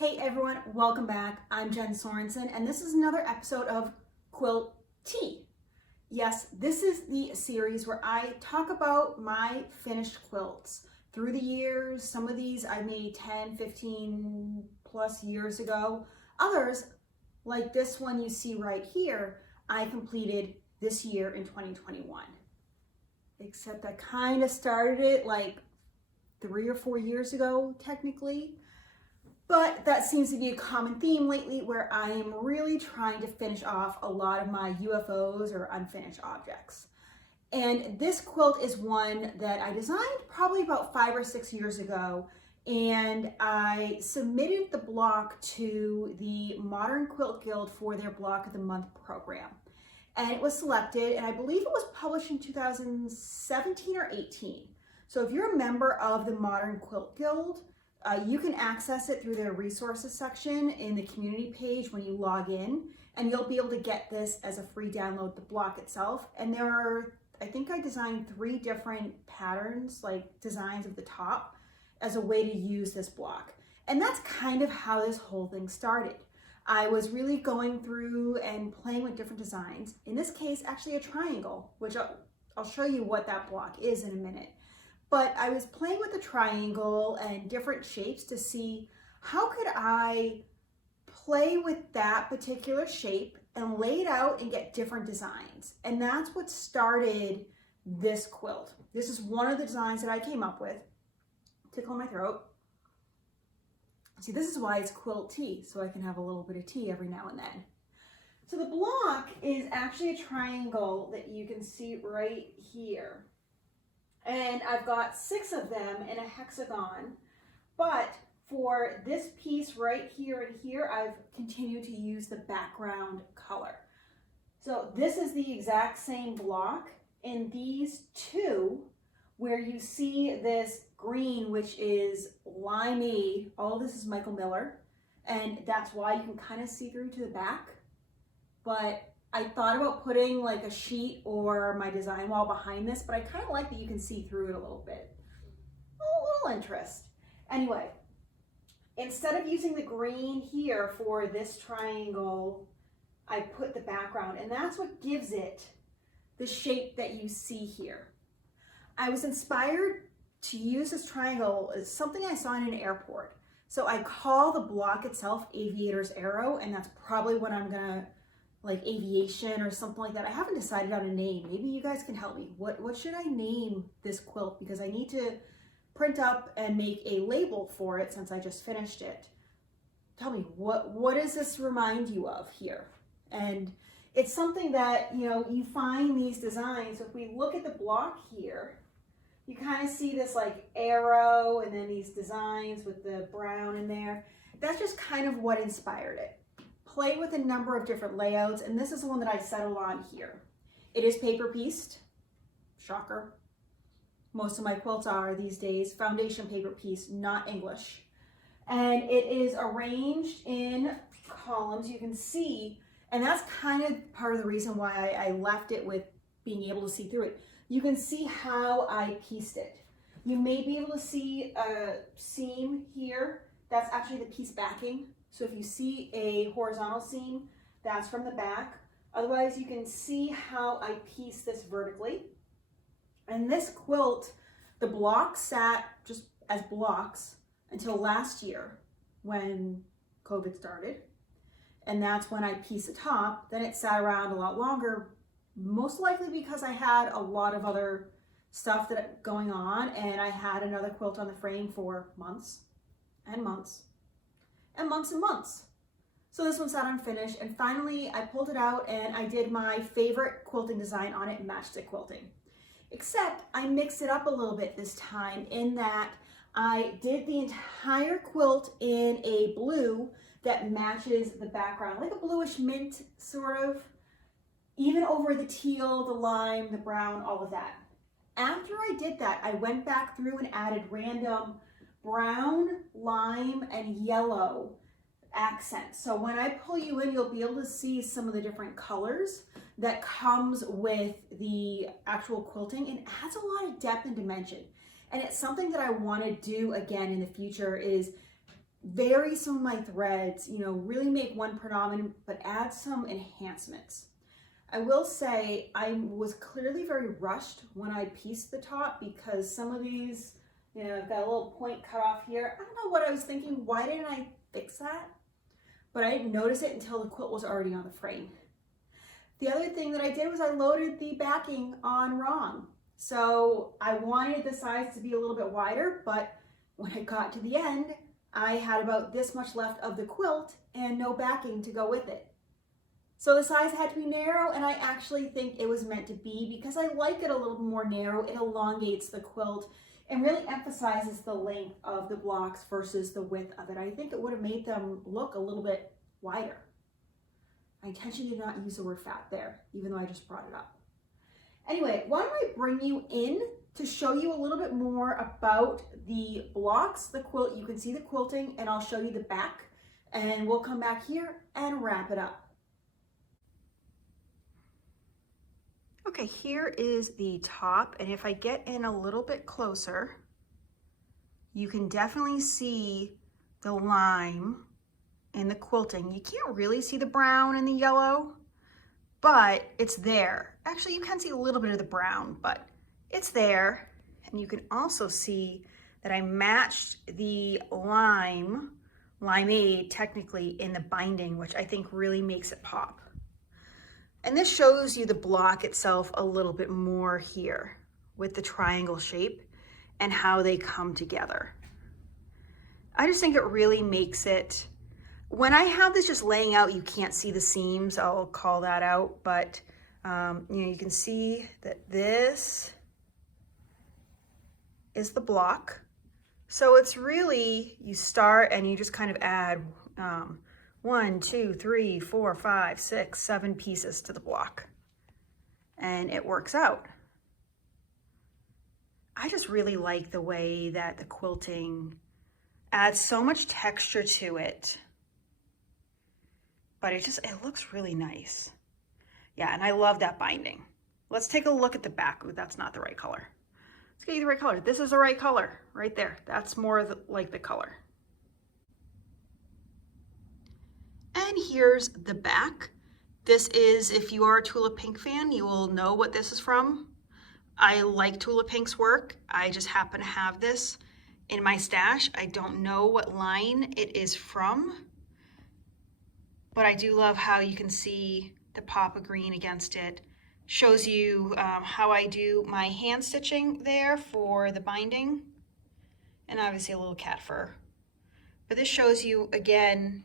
Hey everyone, welcome back. I'm Jen Sorensen, and this is another episode of Quilt-Tea. Yes, this is the series where I talk about my finished quilts through the years. Some of these I made 10, 15 plus years ago. Others, like this one you see right here, I completed this year in 2021. Except I kind of started it like 3 or 4 years ago, technically. But that seems to be a common theme lately where I am really trying to finish off a lot of my UFOs or unfinished objects. And this quilt is one that I designed probably about 5 or 6 years ago. And I submitted the block to the Modern Quilt Guild for their Block of the Month program. And it was selected, and I believe it was published in 2017 or 18. So if you're a member of the Modern Quilt Guild, you can access it through their resources section in the community page when you log in, and you'll be able to get this as a free download, the block itself. And there are, I think I designed 3 different patterns, like designs of the top, as a way to use this block. And that's kind of how this whole thing started. I was really going through and playing with different designs. In this case, actually a triangle, which I'll show you what that block is in a minute. But I was playing with the triangle and different shapes to see how could I play with that particular shape and lay it out and get different designs. And that's what started this quilt. This is one of the designs that I came up with. Tickle my throat. See, this is why it's Quilt-Tea, so I can have a little bit of tea every now and then. So the block is actually a triangle that you can see right here. And I've got 6 of them in a hexagon, but for this piece right here and here, I've continued to use the background color. So this is the exact same block in these 2, where you see this green, which is limey. All this is Michael Miller, and that's why you can kind of see through to the back. But I thought about putting like a sheet or my design wall behind this, but I kind of like that you can see through it a little bit. A little interest. Anyway, instead of using the green here for this triangle, I put the background, and that's what gives it the shape that you see here. I was inspired to use this triangle as something I saw in an airport. So I call the block itself Aviator's Arrow, and that's probably what I'm gonna, like aviation or something like that. I haven't decided on a name. Maybe you guys can help me. What should I name this quilt? Because I need to print up and make a label for it since I just finished it. Tell me, what does this remind you of here? And it's something that, you know, you find these designs. So if we look at the block here, you kind of see this like arrow and then these designs with the brown in there. That's just kind of what inspired it. Play with a number of different layouts, and this is the one that I settled on here. It is paper pieced, shocker. Most of my quilts are these days, foundation paper piece, not English. And it is arranged in columns, you can see, and that's kind of part of the reason why I left it with being able to see through it. You can see how I pieced it. You may be able to see a seam here. That's actually the piece backing. So if you see a horizontal seam, that's from the back. Otherwise, you can see how I piece this vertically. And this quilt, the blocks sat just as blocks until last year when COVID started. And that's when I pieced the top. Then it sat around a lot longer, most likely because I had a lot of other stuff that going on, and I had another quilt on the frame for months and months. And months and months. So this one sat unfinished, and finally I pulled it out and I did my favorite quilting design on it, matchstick quilting. Except I mixed it up a little bit this time in that I did the entire quilt in a blue that matches the background, like a bluish mint sort of, even over the teal, the lime, the brown, all of that. After I did that, I went back through and added random brown, lime, and yellow accents. So when I pull you in, you'll be able to see some of the different colors that comes with the actual quilting, and it adds a lot of depth and dimension. And it's something that I want to do again in the future, is vary some of my threads, you know, really make one predominant, but add some enhancements. I will say I was clearly very rushed when I pieced the top because some of these, you know, I've got a little point cut off here. I don't know what I was thinking. Why didn't I fix that? But I didn't notice it until the quilt was already on the frame. The other thing that I did was I loaded the backing on wrong. So I wanted the sides to be a little bit wider, but when I got to the end, I had about this much left of the quilt and no backing to go with it. So the sides had to be narrow, and I actually think it was meant to be because I like it a little more narrow. It elongates the quilt and really emphasizes the length of the blocks versus the width of it. I think it would have made them look a little bit wider. I intentionally did not use the word fat there, even though I just brought it up. Anyway, why don't I bring you in to show you a little bit more about the blocks, the quilt. You can see the quilting, and I'll show you the back, and we'll come back here and wrap it up. Okay, here is the top, and if I get in a little bit closer, you can definitely see the lime in the quilting. You can't really see the brown and the yellow, but it's there. Actually, you can see a little bit of the brown, but it's there. And you can also see that I matched the limeade technically in the binding, which I think really makes it pop. And this shows you the block itself a little bit more here with the triangle shape and how they come together. I just think it really makes it, when I have this just laying out, you can't see the seams, I'll call that out, but you know, you can see that this is the block. So it's really, you start and you just kind of add 1, 2, 3, 4, 5, 6, 7 pieces to the block, and it works out. I just really like the way that the quilting adds so much texture to it, but it looks really nice. Yeah, and I love that binding. Let's take a look at the back. Ooh, that's not the right color. Let's get you the right color. This is the right color right there. That's more like the color. And here's the back. This is, if you are a Tula Pink fan, you will know what this is from. I like Tula Pink's work. I just happen to have this in my stash. I don't know what line it is from, but I do love how you can see the pop of green against it. Shows you how I do my hand stitching there for the binding, and obviously a little cat fur. But this shows you, again,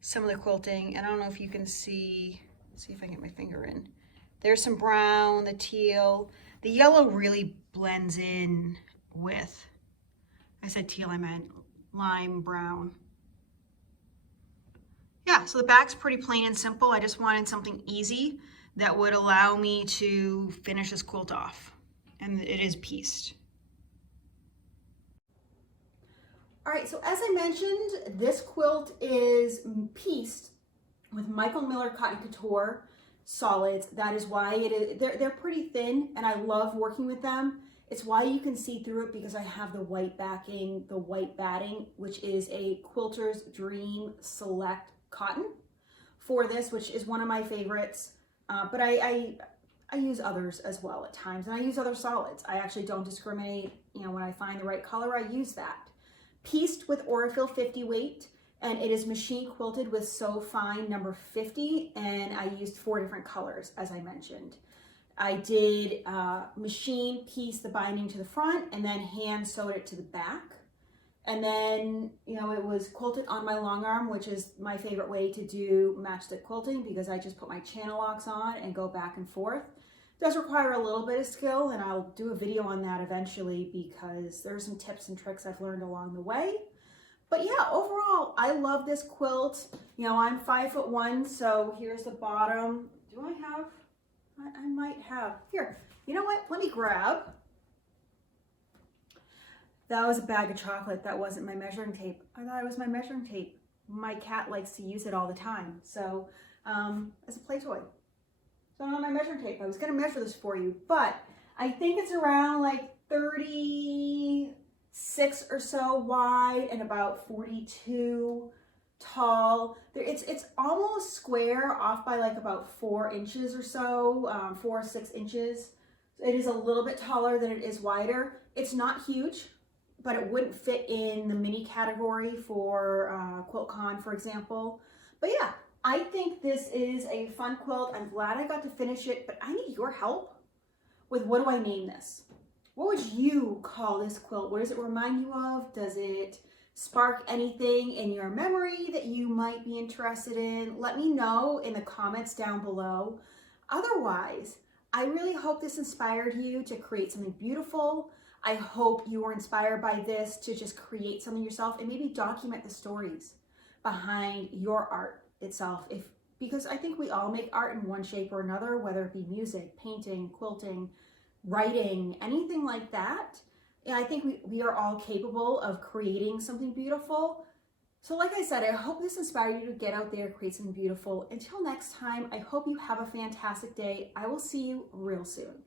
some of the quilting, and I don't know if you can see if I can get my finger in. There's some brown, the teal. The yellow really blends in with, I said teal, I meant lime brown. Yeah, so the back's pretty plain and simple. I just wanted something easy that would allow me to finish this quilt off. And it is pieced. All right, so as I mentioned, this quilt is pieced with Michael Miller Cotton Couture solids. That is why it is, they're pretty thin, and I love working with them. It's why you can see through it, because I have the white backing, the white batting, which is a Quilter's Dream Select cotton for this, which is one of my favorites. But I use others as well at times, and I use other solids. I actually don't discriminate. You know, when I find the right color, I use that. Pieced with Aurifil 50 weight, and it is machine quilted with So Fine number 50, and I used 4 different colors, as I mentioned. I did machine piece the binding to the front and then hand sewed it to the back. And then, you know, it was quilted on my long arm, which is my favorite way to do matchstick quilting, because I just put my channel locks on and go back and forth. It does require a little bit of skill, and I'll do a video on that eventually, because there's some tips and tricks I've learned along the way. But yeah, overall, I love this quilt. You know, I'm 5'1", so here's the bottom. Do I have? I might have. Here, you know what? Let me grab. That was a bag of chocolate. That wasn't my measuring tape. I thought it was my measuring tape. My cat likes to use it all the time. So, as a play toy. So I'm on my measuring tape. I was going to measure this for you, but I think it's around like 30 6 or so wide and about 42 tall. It's almost square, off by like about 4 inches or so, 4 or 6 inches. It is a little bit taller than it is wider. It's not huge, but it wouldn't fit in the mini category for QuiltCon, for example. But yeah, I think this is a fun quilt. I'm glad I got to finish it, but I need your help with what do I name this? What would you call this quilt? What does it remind you of? Does it spark anything in your memory that you might be interested in? Let me know in the comments down below. Otherwise, I really hope this inspired you to create something beautiful. I hope you were inspired by this to just create something yourself and maybe document the stories behind your art itself. Because I think we all make art in one shape or another, whether it be music, painting, quilting, writing, anything like that. Yeah, I think we are all capable of creating something beautiful. So like I said, I hope this inspired you to get out there, create something beautiful. Until next time, I hope you have a fantastic day. I will see you real soon.